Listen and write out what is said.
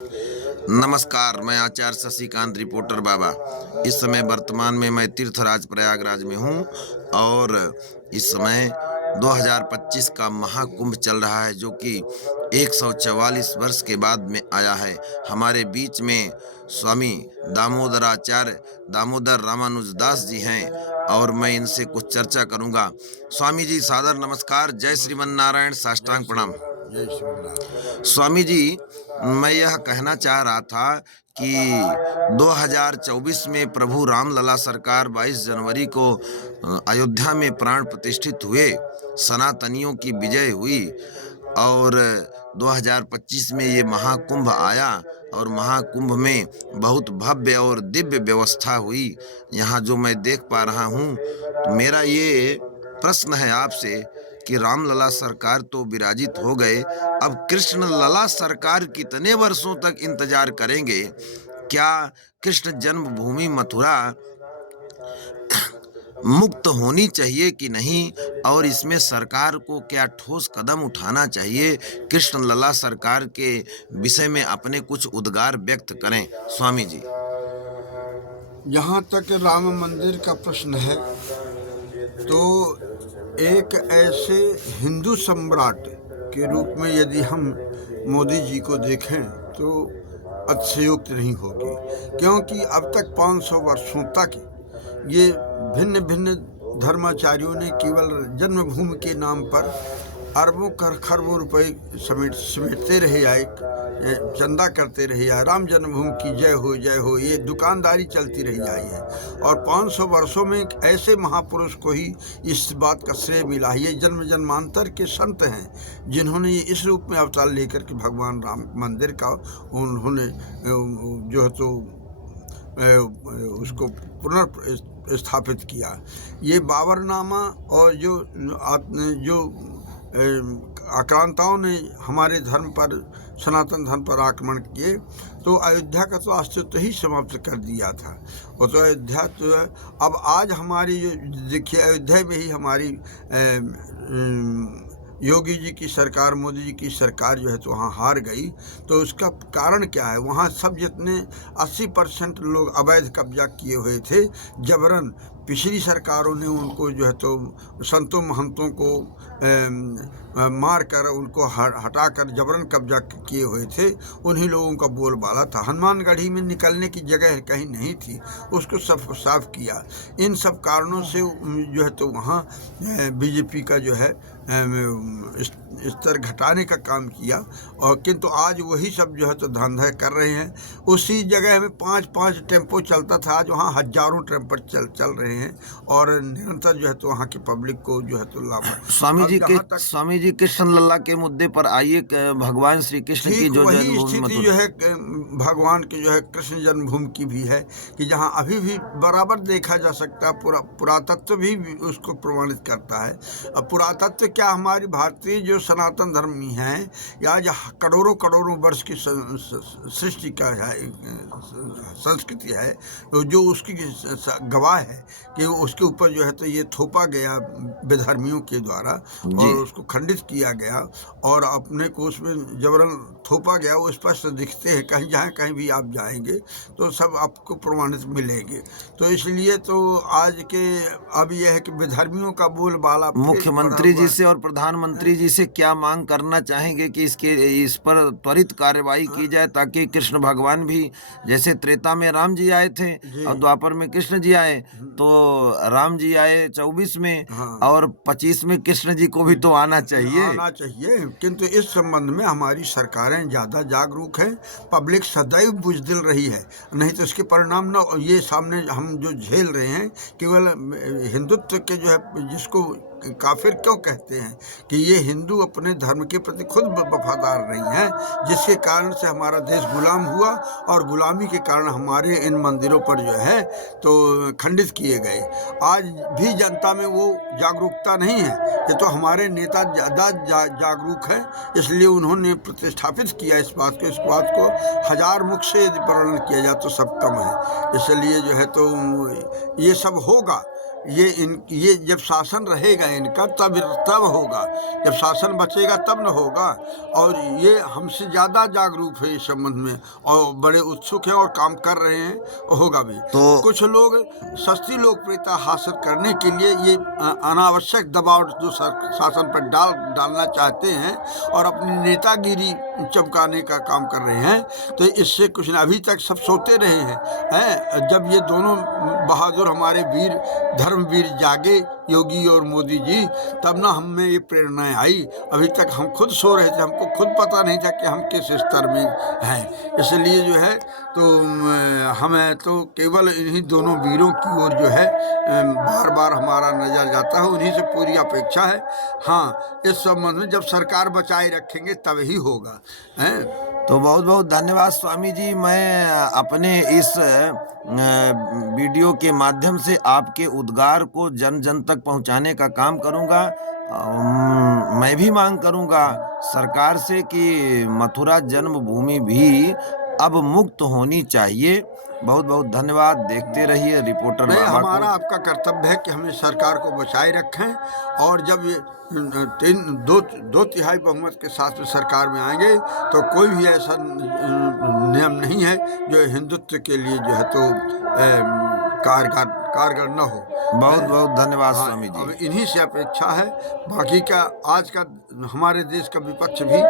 नमस्कार, मैं आचार्य शशिकांत रिपोर्टर बाबा। इस समय वर्तमान में मैं तीर्थराज प्रयागराज में हूँ और इस समय 2025 का महाकुंभ चल रहा है, जो कि 144 वर्ष के बाद में आया है। हमारे बीच में स्वामी दामोदराचार्य दामोदर रामानुजदास जी हैं और मैं इनसे कुछ चर्चा करूँगा। स्वामी जी सादर नमस्कार। जय श्रीमन नारायण, साष्टांग प्रणाम। जय श्री राम। स्वामी जी, मैं यह कहना चाह रहा था कि 2024 में प्रभु रामलला सरकार 22 जनवरी को अयोध्या में प्राण प्रतिष्ठित हुए, सनातनियों की विजय हुई और 2025 में ये महाकुंभ आया और महाकुंभ में बहुत भव्य और दिव्य व्यवस्था हुई। यहाँ जो मैं देख पा रहा हूँ, तो मेरा ये प्रश्न है आपसे कि रामलला सरकार तो विराजित हो गए, अब कृष्ण लला सरकार कितने वर्षों तक इंतजार करेंगे? क्या कृष्ण जन्मभूमि मथुरा मुक्त होनी चाहिए कि नहीं, और इसमें सरकार को क्या ठोस कदम उठाना चाहिए? कृष्ण लला सरकार के विषय में अपने कुछ उद्गार व्यक्त करें स्वामी जी। जहाँ तक राम मंदिर का प्रश्न है, तो एक ऐसे हिंदू सम्राट के रूप में यदि हम मोदी जी को देखें तो अतिशयोक्ति नहीं होगी, क्योंकि अब तक 500 वर्षों तक ये भिन्न भिन्न धर्माचार्यों ने केवल जन्मभूमि के नाम पर अरबों खरबों रुपए समेटते रहे आए, चंदा करते रहे आए, राम जन्मभूमि की जय हो, ये दुकानदारी चलती रही आई है। और 500 वर्षों में एक ऐसे महापुरुष को ही इस बात का श्रेय मिला है। ये जन्म जन्मांतर के संत हैं जिन्होंने इस रूप में अवतार लेकर के भगवान राम मंदिर का उन्होंने जो है तो उसको पुनर्स्थापित किया। ये बाबरनामा और जो आक्रांताओं ने हमारे धर्म पर, सनातन धर्म पर आक्रमण किए, तो अयोध्या का तो अस्तित्व ही समाप्त कर दिया था। वो तो अयोध्या तो अब आज हमारी जो देखिए, अयोध्या में ही हमारी योगी जी की सरकार, मोदी जी की सरकार जो है तो वहाँ हार गई। तो उसका कारण क्या है? वहाँ सब जितने 80% लोग अवैध कब्जा किए हुए थे, जबरन पिछली सरकारों ने उनको जो है तो संतों महंतों को मार कर, उनको हटाकर जबरन कब्जा किए हुए थे। उन्हीं लोगों का बोलबाला था। हनुमानगढ़ी में निकलने की जगह कहीं नहीं थी, उसको सब साफ किया। इन सब कारणों से जो है तो वहाँ बीजेपी का जो है स्तर घटाने का काम किया। और किंतु आज वही सब जो है तो धंधा कर रहे हैं। उसी जगह में 5-5 टेम्पो चलता था, आज वहाँ हजारों टेम्पो चल रहे हैं और निरंतर जो है तो वहाँ की पब्लिक को जो है तो लाभ। स्वामी जी कृष्ण लल्ला के मुद्दे पर आइए। भगवान श्री कृष्ण की जो वही स्थिति जो है भगवान के जो है कृष्ण जन्मभूमि की भी है, कि जहाँ अभी भी बराबर देखा जा सकता है। पुरातत्व भी उसको प्रमाणित करता है। अब पुरातत्व क्या, हमारी भारतीय जो सनातन धर्मी हैं, या करोड़ों वर्ष की सृष्टि का है, संस्कृति है, जो उसकी गवाह है कि उसके ऊपर जो है तो ये थोपा गया बेधर्मियों के द्वारा और उसको खंडित किया गया और अपने को उसमें जबरन थोपा गया। वो स्पष्ट दिखते हैं, कहीं भी आप जाएंगे तो सब आपको प्रमाणित मिलेंगे। तो इसलिए तो आज के अब यह है कि बेधर्मियों का बोलबाला। मुख्यमंत्री जी से और प्रधानमंत्री जी से क्या मांग करना चाहेंगे कि इस पर त्वरित कार्रवाई की जाए, ताकि कृष्ण भगवान भी, जैसे त्रेता में राम जी आए थे और द्वापर में कृष्ण जी आए, तो राम जी आए 24 में और 25 में कृष्ण जी को भी तो आना चाहिए। किंतु इस संबंध में हमारी सरकारें ज्यादा जागरूक हैं, पब्लिक सदैव बुजदिल रही है। नहीं तो इसके परिणाम न ये सामने हम जो झेल रहे हैं, केवल हिंदुत्व के जो है, जिसको काफिर क्यों कहते हैं, कि ये हिंदू अपने धर्म के प्रति खुद वफादार नहीं है, जिसके कारण से हमारा देश गुलाम हुआ और गुलामी के कारण हमारे इन मंदिरों पर जो है तो खंडित किए गए। आज भी जनता में वो जागरूकता नहीं है। ये तो हमारे नेता ज़्यादा जागरूक हैं, इसलिए उन्होंने प्रतिष्ठापित किया इस बात को 1000 मुख से यदि वर्णन किया जाए तो सब कम है। इसलिए जो है तो ये सब होगा। ये जब शासन रहेगा इनका तब होगा, जब शासन बचेगा तब न होगा। और ये हमसे ज़्यादा जागरूक है इस संबंध में और बड़े उत्सुक हैं और काम कर रहे हैं, और होगा भी। तो कुछ लोग सस्ती लोकप्रियता हासिल करने के लिए ये अनावश्यक दबाव जो शासन पर डालना चाहते हैं और अपनी नेतागिरी चमकाने का काम कर रहे हैं, तो इससे कुछ न, अभी तक सब सोते रहे हैं। जब ये दोनों बहादुर हमारे वीर धर्मवीर जागे, योगी और मोदी जी, तब ना हमें ये प्रेरणाएं आई। अभी तक हम खुद सो रहे थे, हमको खुद पता नहीं था कि हम किस स्तर में हैं। इसलिए जो है तो हमें तो केवल इन्हीं दोनों वीरों की ओर जो है बार बार हमारा नज़र जाता है, उन्हीं से पूरी अपेक्षा है। हाँ, इस संबंध में जब सरकार बचाए रखेंगे तब ही होगा, हैं। तो बहुत बहुत धन्यवाद स्वामी जी। मैं अपने इस वीडियो के माध्यम से आपके उद्गार को जन जन तक पहुंचाने का काम करूंगा। मैं भी मांग करूंगा सरकार से कि मथुरा जन्मभूमि भी अब मुक्त होनी चाहिए। बहुत बहुत धन्यवाद। देखते रहिए रिपोर्टर नहीं, बाबा हमारा को। आपका कर्तव्य है कि हमें सरकार को बचाए रखें, और जब ये दो तिहाई बहुमत के साथ में सरकार में आएंगे तो कोई भी ऐसा नियम नहीं है जो हिंदुत्व के लिए जो है तो कारगर न हो। बहुत बहुत धन्यवाद हाँ, स्वामी अब जी। इन्हीं से अपेक्षा है। बाकी का आज का हमारे देश का विपक्ष भी